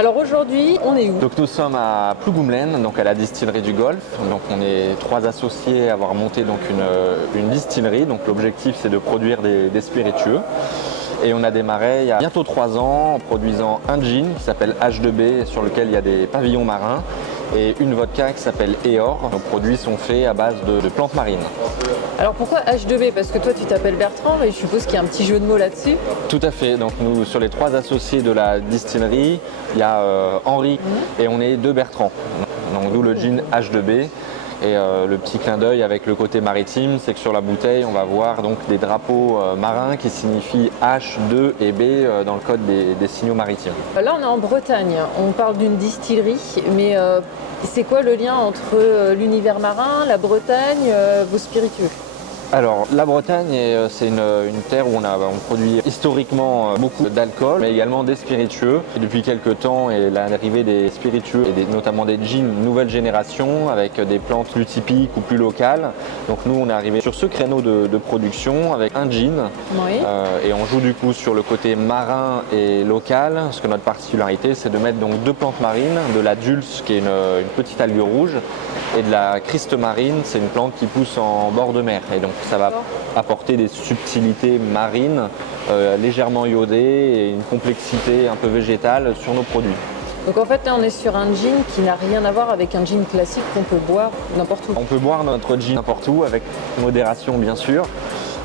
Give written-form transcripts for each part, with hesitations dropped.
Alors aujourd'hui, on est où? Donc nous sommes à Plougoumlaine, donc à la distillerie du Golfe. Donc on est 3 associés à avoir monté donc une distillerie. Donc l'objectif c'est de produire des spiritueux. Et on a démarré il y a bientôt 3 ans en produisant un gin qui s'appelle H2B sur lequel il y a des pavillons marins et une vodka qui s'appelle Eor. Nos produits sont faits à base de plantes marines. Alors pourquoi H2B? Parce que toi tu t'appelles Bertrand, mais je suppose qu'il y a un petit jeu de mots là-dessus. Tout à fait. Donc nous, sur les 3 associés de la distillerie, il y a Henri et on est 2 Bertrand. Donc d'où le gin H2B. Et le petit clin d'œil avec le côté maritime, c'est que sur la bouteille, on va voir donc des drapeaux marins qui signifient H, 2 et B dans le code des signaux maritimes. Là on est en Bretagne, on parle d'une distillerie, mais c'est quoi le lien entre l'univers marin, la Bretagne, vos spiritueux? Alors la Bretagne, c'est une terre où on produit historiquement beaucoup d'alcool, mais également des spiritueux. Et depuis quelques temps, et l'arrivée des spiritueux et notamment des gins nouvelle génération avec des plantes plus typiques ou plus locales. Donc nous, on est arrivé sur ce créneau de production avec un gin. Oui. Et on joue du coup sur le côté marin et local, parce que notre particularité, c'est de mettre donc 2 plantes marines, de la dulce qui est une petite algue rouge, et de la christe marine, c'est une plante qui pousse en bord de mer. Et donc ça va apporter des subtilités marines légèrement iodées et une complexité un peu végétale sur nos produits. Donc en fait là on est sur un gin qui n'a rien à voir avec un gin classique qu'on peut boire n'importe où. On peut boire notre gin n'importe où, avec modération bien sûr.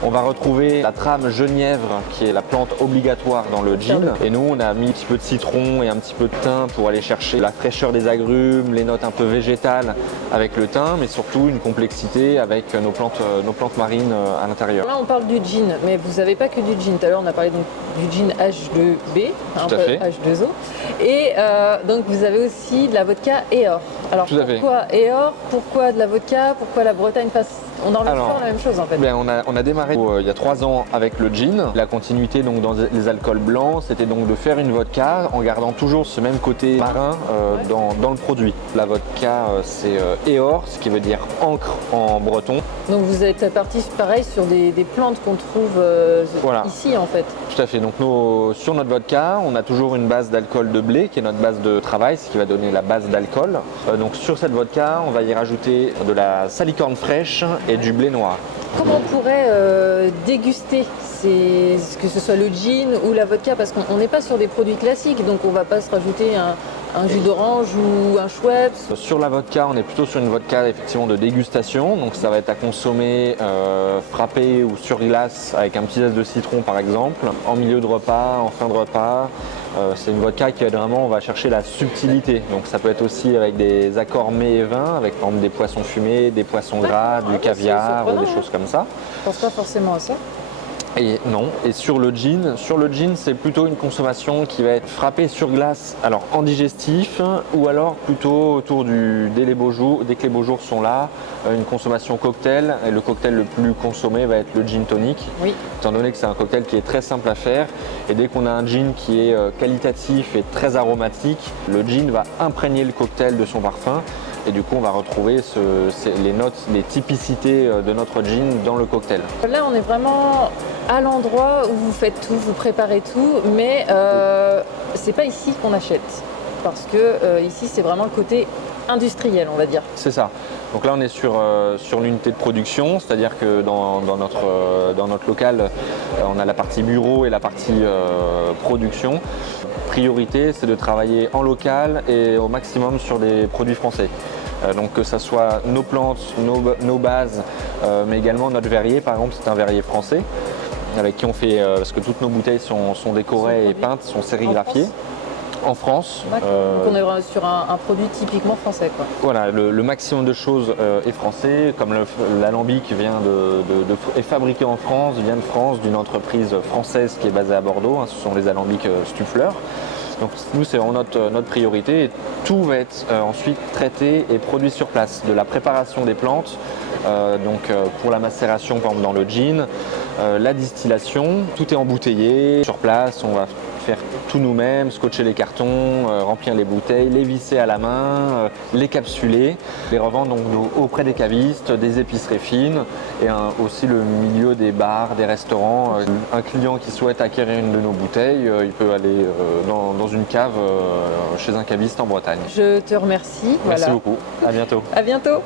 On va retrouver la trame genièvre qui est la plante obligatoire dans le gin. Et nous, on a mis un petit peu de citron et un petit peu de thym pour aller chercher la fraîcheur des agrumes, les notes un peu végétales avec le thym, mais surtout une complexité avec nos plantes marines à l'intérieur. Là on parle du gin, mais vous n'avez pas que du gin. Tout à l'heure on a parlé donc du gin H2B, un peu H2O. Et donc vous avez aussi de la vodka Eor. Alors pourquoi Eor? Pourquoi de la vodka? Pourquoi la Bretagne? On a envie de faire la même chose en fait. On a démarré il y a 3 ans avec le gin. La continuité donc dans les alcools blancs, c'était donc de faire une vodka en gardant toujours ce même côté marin dans le produit. La vodka c'est Eor, ce qui veut dire encre en breton. Donc vous êtes parti pareil sur des plantes qu'on trouve ici en fait. Tout à fait. Donc sur notre vodka, on a toujours une base d'alcool de blé qui est notre base de travail, ce qui va donner la base d'alcool. Donc sur cette vodka, on va y rajouter de la salicorne fraîche et du blé noir. Comment on pourrait déguster que ce soit le gin ou la vodka, parce qu'on n'est pas sur des produits classiques, donc on ne va pas se rajouter un jus d'orange ou un Schweppes. Sur la vodka, on est plutôt sur une vodka effectivement de dégustation, donc ça va être à consommer frappé ou sur glace avec un petit zeste de citron par exemple, en milieu de repas, en fin de repas. C'est une vodka qui on va chercher la subtilité, donc ça peut être aussi avec des accords mets et vins, avec par exemple des poissons fumés, des poissons gras, du caviar, des choses comme ça. Je pense pas forcément à ça. Et non, et sur le gin, c'est plutôt une consommation qui va être frappée sur glace, alors en digestif ou alors plutôt autour dès que les beaux jours sont là, une consommation cocktail, et le cocktail le plus consommé va être le gin tonic, étant donné que c'est un cocktail qui est très simple à faire, et dès qu'on a un gin qui est qualitatif et très aromatique, le gin va imprégner le cocktail de son parfum. Et du coup, on va retrouver les notes, les typicités de notre gin dans le cocktail. Là, on est vraiment à l'endroit où vous faites tout, vous préparez tout, mais c'est pas ici qu'on achète. Parce que ici, c'est vraiment le côté industriel, on va dire. C'est ça. Donc là, on est sur l'unité de production, c'est-à-dire que dans notre local, on a la partie bureau et la partie production. Priorité, c'est de travailler en local et au maximum sur des produits français. Donc que ce soit nos plantes, nos bases, mais également notre verrier, par exemple, c'est un verrier français avec qui on fait, parce que toutes nos bouteilles sont décorées et peintes, sont sérigraphiées. En France. Donc on est sur un produit typiquement français, quoi. Voilà, le maximum de choses est français, comme l'alambic est fabriqué en France, vient de France, d'une entreprise française qui est basée à Bordeaux. Ce sont les alambics Stufleur. Donc nous, c'est vraiment notre priorité. Et tout va être ensuite traité et produit sur place. De la préparation des plantes, pour la macération, par exemple dans le gin, la distillation, tout est embouteillé sur place. On va faire tout nous-mêmes, scotcher les cartons, remplir les bouteilles, les visser à la main, les capsuler, les revendre donc auprès des cavistes, des épiceries fines et aussi le milieu des bars, des restaurants. Un client qui souhaite acquérir une de nos bouteilles, il peut aller dans une cave chez un caviste en Bretagne. Je te remercie. Merci beaucoup. À bientôt. À bientôt.